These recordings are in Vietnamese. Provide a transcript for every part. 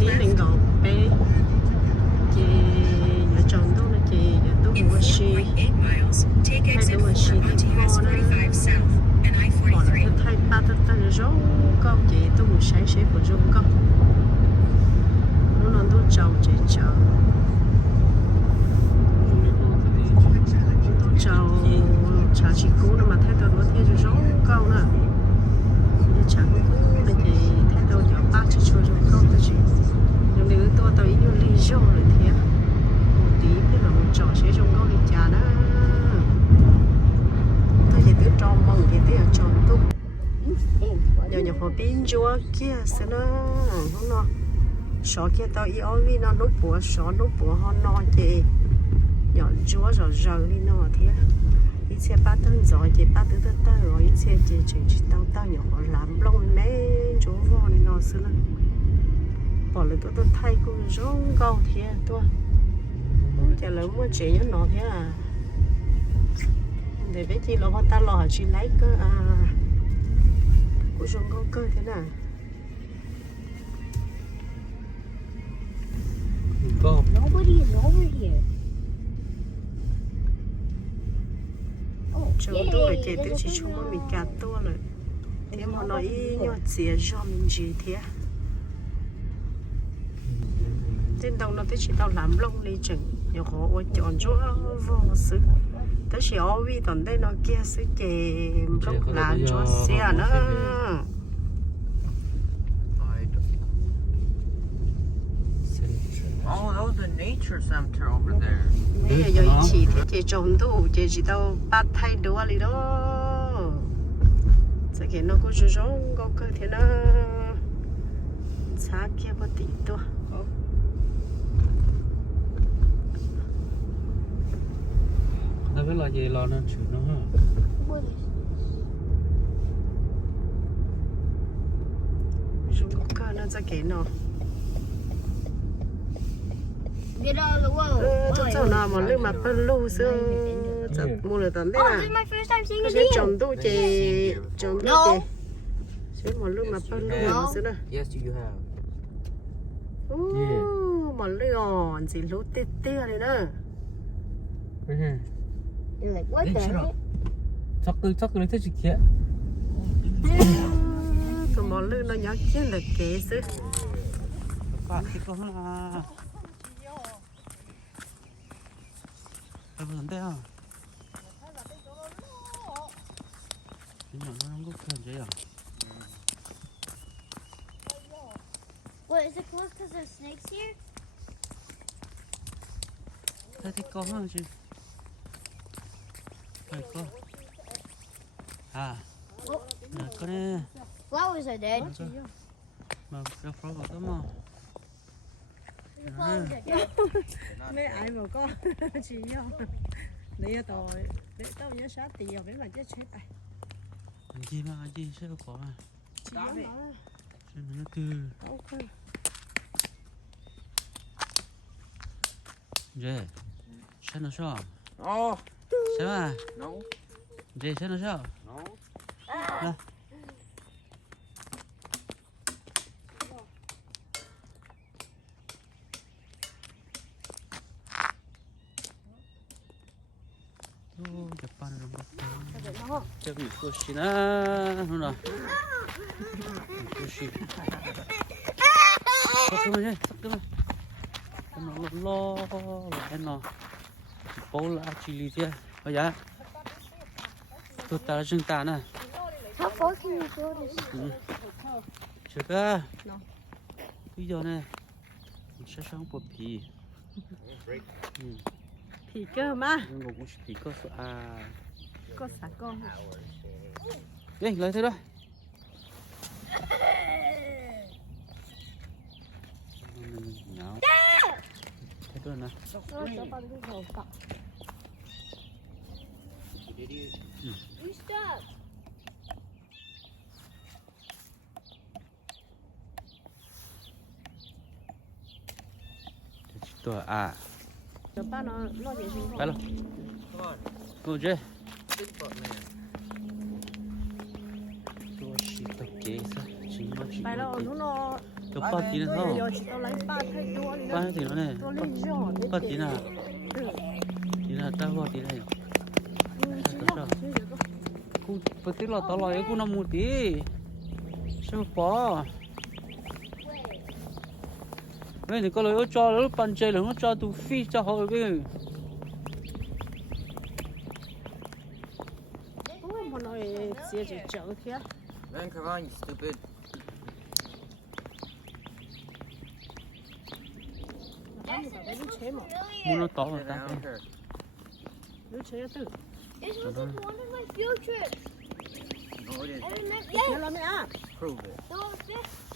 thì mình gọi bé chị vợ chồng tôi là chị vợ tôi mua xì thay đổi mua xì thì kho đó còn là tôi thay ba tôi rau câu chị tôi mua sấy của rau câu nó tôi trầu chị trầu tôi trầu chả chỉ cũ mà thay tôi nó thay rau câu nữa chả cũ là chị thay tôi nhỏ ba chỉ cho rau câu thôi chị nhưng nếu tôi ý như lý do rồi thế một tí cái là một trò sẽ rau câu thì chả đó tôi chỉ tôi tròn mong cái tí ở tròn tôi giờ nhập vào bên chúa kia sẽ nó không nó sọ kia tao ý ơi vì nó đốt bùa sọ đốt bùa họ nó chị nhỏ chúa rồi rồi đi nó thế ít xe ba tấn rồi chị ba tấn tấn rồi ít xe chị chỉ tao tao nhỏ họ làm lông mé chỗ vò này nó xưa bỏ lại tôi thay cũng rong câu thế tôi chả lỡ mua chị nhớ nó thế à để biết chi lo họ ta lo chỉ lấy cơ à của rong câu cơ thế nào Nobody is over here. cho tôi chị tôi chỉ chung một mình cả tôi rồi thế mà nói nhỏ xía cho mình gì thế trên đầu nó tôi chỉ tao làm lông đi chừng nhiều họ ôi chọn chỗ vô sự tôi chỉ ở vì tận đây nó kia sự kề lông làm chỗ xe nữa Oh, that was the nature center over there. bây giờ chỉ thì chị trồng đủ chỉ tao bắt thay đồ đi đó sẽ cái nó có rong có cái thế nó xa kia có tí to nó biết là gì lo nên chịu nó ha rong có cái nó sẽ cái nó Get out of the wall. cháu nào mà lúc mà phân lưu xưa chắc mua được tận đấy Oh, à this is my first time seeing a cái deer. trồng đủ chị trồng đủ No. chị sẽ một lúc mà phân lưu mà xưa này Yes, you have. mà lưu gì lú tê tê này nữa You're like, what the heck? chắc cái thế gì kia tụi mà lưu nó nhớ kia là kế xứ phát cái con là cái vấn đề à nó không có cần gì à What, is it close because there's snakes here? thế thì có mà chứ phải có à là có nè Flowers are dead. mà cái pháo vào đó mà Flowers are dead. mấy ai mà có chị không lấy tôi để tao nhớ sát tiền với mà chết chết ai gì mà gì sẽ có à vậy cho nó cứ ok dễ sẽ nó sao Oh, sẽ mà no, dễ sẽ nó sao no. Japan rồi chắc bị sushi na nó nào sushi sắp cái này nó lo lại nó bố là chili kia bây giờ tôi ta rừng ta nè How far can you go this? chưa cơ bây giờ này sẽ sang bộ phì thì cơ mà nhưng cũng chỉ có số có sả con đi lấy thế đó nháo thế thôi nè You stop. tôi rồi ba nó lo gì phải không Come on, cô chứ big butt man. tôi chỉ tập kế sao chính nó chỉ phải lo nó cho ba tí nữa thôi giờ chỉ tao lấy ba thay đua đi ba đó tí nữa này tao lấy giò để ba tí nào tí nào tao vào tí này cô bữa tí là tao lại cô nằm một tí sao bỏ vậy thì có lời cho nó bàn chơi là nó cho tụ phi cho họ cái ôi mà nói xe chỉ chở kia Man, come on, you stupid. muốn nó to mà Get ta down here. đứa trẻ tự This was like one of my field trips. No, it I isn't. remember, thế yeah, là mẹ à Prove it.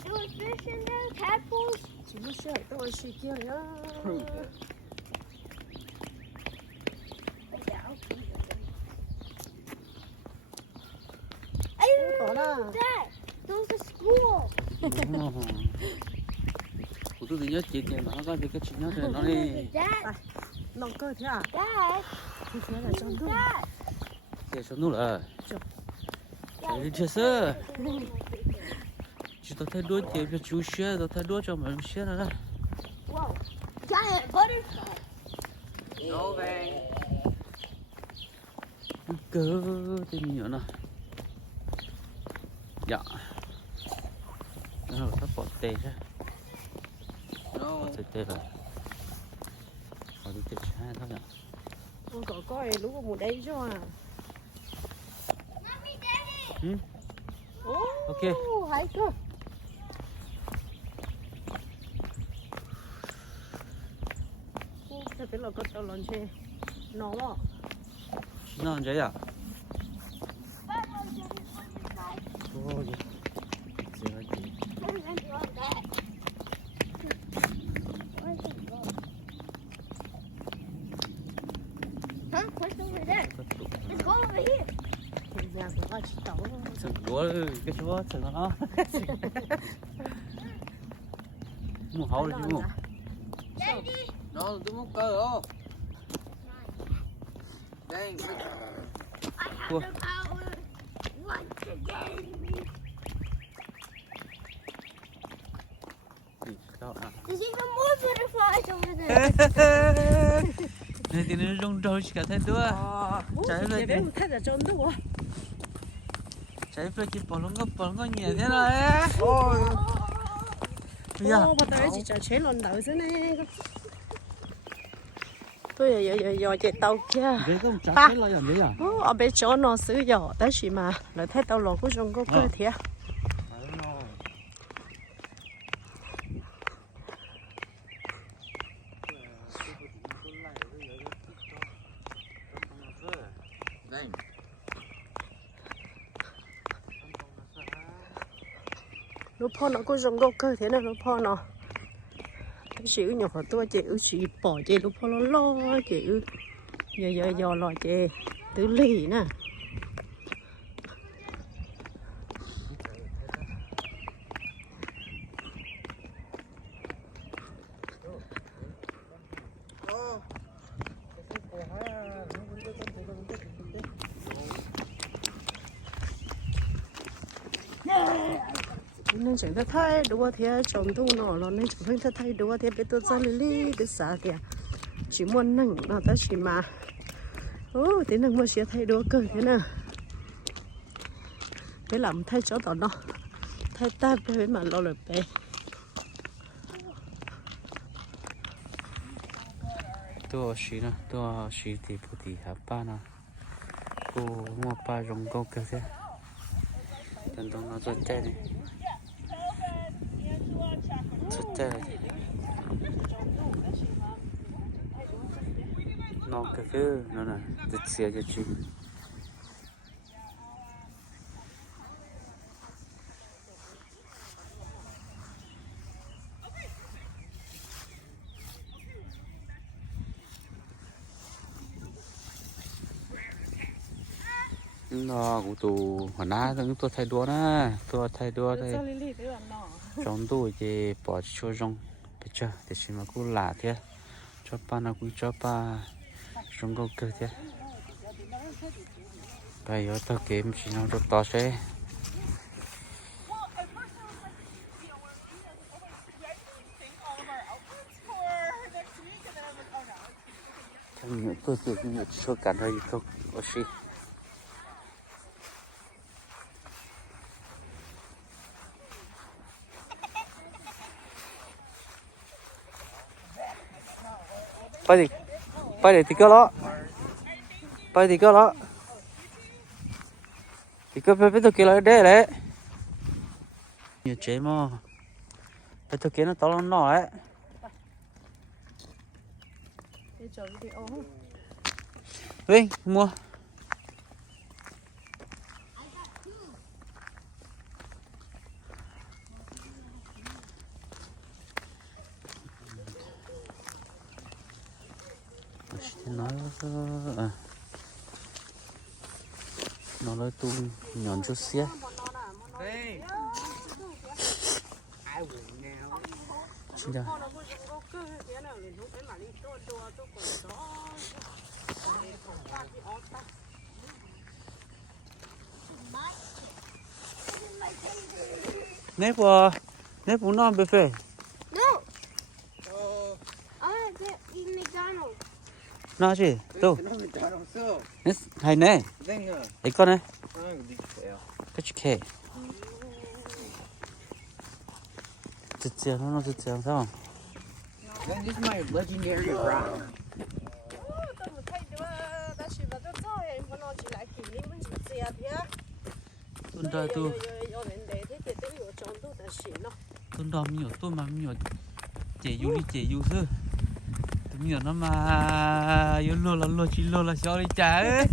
there was fish in there, tadpoles. chỉ có xe tôi xì kia nữa Prove it. I có là remember that. There was a school. của tôi thì nhớ chị mà nó có cái chuyện nhớ thì nó đi Dad, lòng cơ thế à Dad, thì thế là trong đúng Dad. để xuống nữa là để chơi sơ chỉ tao thấy đuôi chị phải chú xe tao thấy đuôi cho mình xe rồi đó Whoa, giant butterfly. No, man. cơ thì nhớ nè dạ nó là sắp bỏ tê chứ No. bỏ tê rồi bỏ đi tê sai thôi nhỉ con có coi lúc ở một đây cho à Mommy, Daddy. Ok. hay cơ thế là có tao lần chơi nó đó nó vậy à Dad, my daddy's butterfly. ôi gì vậy chị I remember all that. Where's it go? Huh? What's over there? Let's go over here. nhà của ba chị tao sừng đũa cái số sừng nó mua hậu rồi chứ mua Daddy. No, don't go. Dang. I have Cool. the power once again. đâu à There's even more butterflies over there. này thì nó rong rong chỉ cả thấy đũa trái về đấy thấy là trốn đâu trái về chỉ bỏ lông ngấp nhẹ thế này ôi ô mà tao chỉ chờ chế lần đầu thế này tôi giờ chạy tàu kia đấy không chắc Ba. thế là làm gì à ô ở bên chỗ nó sử dụng đó chỉ mà lại thấy tàu lò của chúng có cơ thiệt Dang. lúcพ่อnó có dùng có cơ thế nào lúcพ่อnó chịu nhỏ tôi chịu chỉ bỏ chị lúcพ่อnó lo chịu giờ lo chị tự lì nè nên chẳng thấy thay đua thì chồng tu nó nó nên chẳng thấy thay đua thì biết tôi ra lì biết sao kìa chỉ muốn nâng nó ta chỉ mà ô thế nâng mua xe thay đua cơ thế nào để làm thay chỗ đó nó thay ta để mà lo được bé tôi xí thì bố thì hả ba nè cô mua ba rong câu cơ thế tận tông nó rất tệ này rất tệ nó cái nó nè rất xia cho chị nó của tụ hồi nãy tôi thay đua nè tôi thay đua đây trong tôi thì bỏ cho rong bây giờ để xem mà cũng lạ thế cho ba nó cũng cho ba rong câu cơ thế bây giờ tôi kiếm chỉ nó rất to sẽ tôi cho cả rồi không có gì bay để thì cơ đó bay thì cơ đó thì cơ phải tôi kia lại đây đấy nhiều chế mà phải tôi kia nó to lắm nó đấy Vinh mua nó nói tu nhọn chút xíu Hey. I will now. chính ra nếp muốn non bê phê No. I want to eat McDonald's. nó gì tu No, McDonald's. nếp hay nè Then, ấy con này I will be fail. cái khe chật chèo nó chật chèo sao Then this is my legendary rock. tuần đời tu tuần đò nhiều tôi mà nhiều chế du sư tôi nhiều nó mà yêu lo chỉ lo là sao đi trả này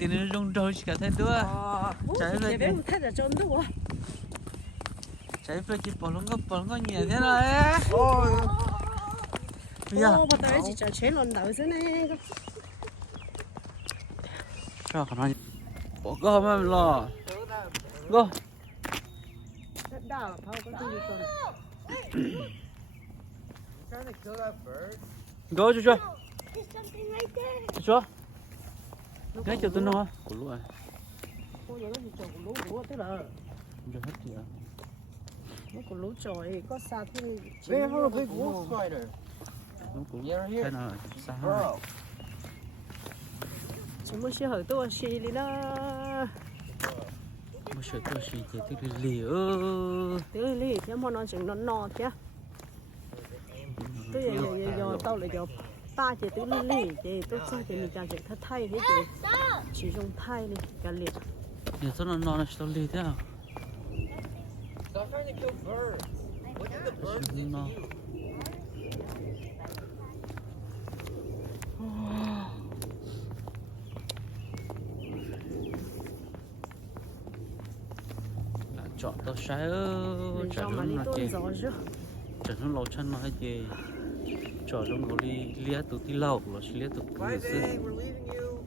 thì nó rong rong chỉ cả thấy đứa trái về chỉ bỏ lông có nhiều thế này cho khả năng bỏ cơ mà lo go Trying to kill that bird. go cho There's something right there. cho cái cho tôi nó của lúa giờ hết kìa They have a big wolf spider. nó cũng You ever thế hear? nào xa Bro. chúng mới hơi tôi xì đi đó mà sợ tôi xì thì tôi liều tiếng lý thế mà nó chừng nó no chứ tôi giờ tao lại giờ ba chỉ tiếng lý thì tôi sao thì mình chả chỉ thắt thay thế chứ chỉ dùng thay đi cả liệt giờ tôi nó sao liều thế nào Stop trying to kill birds. What did the birds do to you? chọn tao sai chả mà đi đúng là tôi gì rõ chứ chả đúng lâu chân mà hay gì chọn trong nó đi lia tụi đi lâu là lia tụi Bye, người xưa Ving. We're leaving you.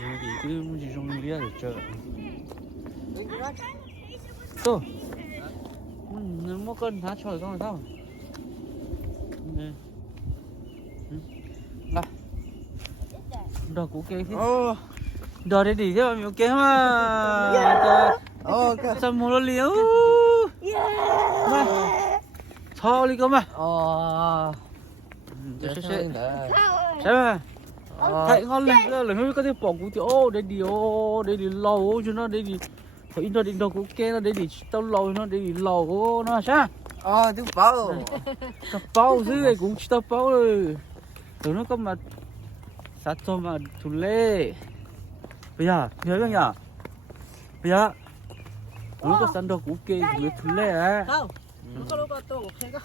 giờ thì cứ chỉ trong lia để chờ Ving, you're not. tôi nếu mua cân thá trời không phải sao nè là đò cũ kia Oh. đò để đi thế mà mình kia mà Oh, God. sao mua nó liếu mà thôi đi cơ mà Oh. sẽ Saying that. sẽ mà thấy ngon lên là không có thể bỏ cú thì ô để đi lâu cho nó để đi phải in đồ cú kia nó để đi tao lâu nó để đi lâu nó sao Oh, do bow. tao bao thứ này cũng chỉ tao bao rồi tụi nó có mà sát cho mà thù lê bây giờ nhớ không nhở bây giờ tụi nó có sẵn đồ cú kia thù lê á không nó có lúc tôi ok đó